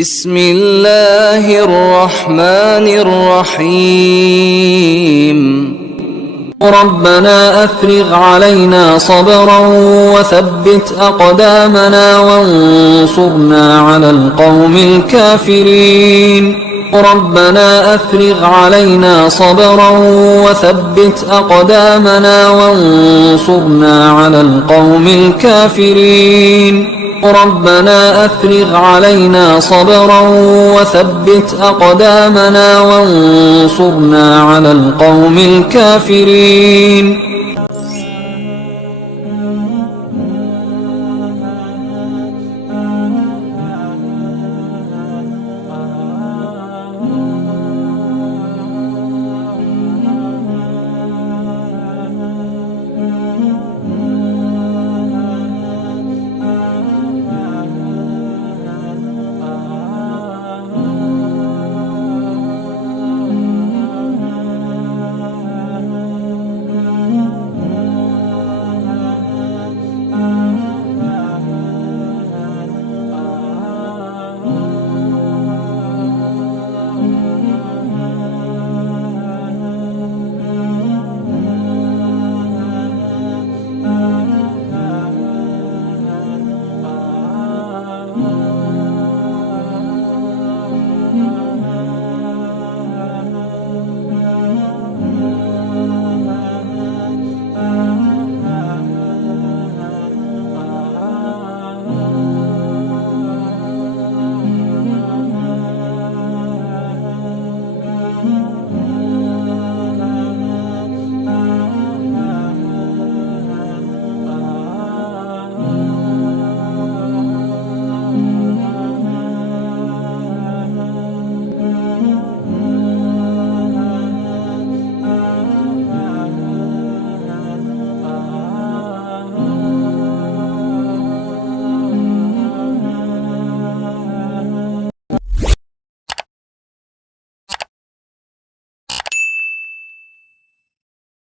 بسم الله الرحمن الرحيم ربنا أفرغ علينا صبرا وثبت أقدامنا وانصرنا على القوم الكافرين ربنا أفرغ علينا صبرا وثبت أقدامنا وانصرنا على القوم الكافرين ربنا أفرغ علينا صبرا وثبت أقدامنا وانصرنا على القوم الكافرين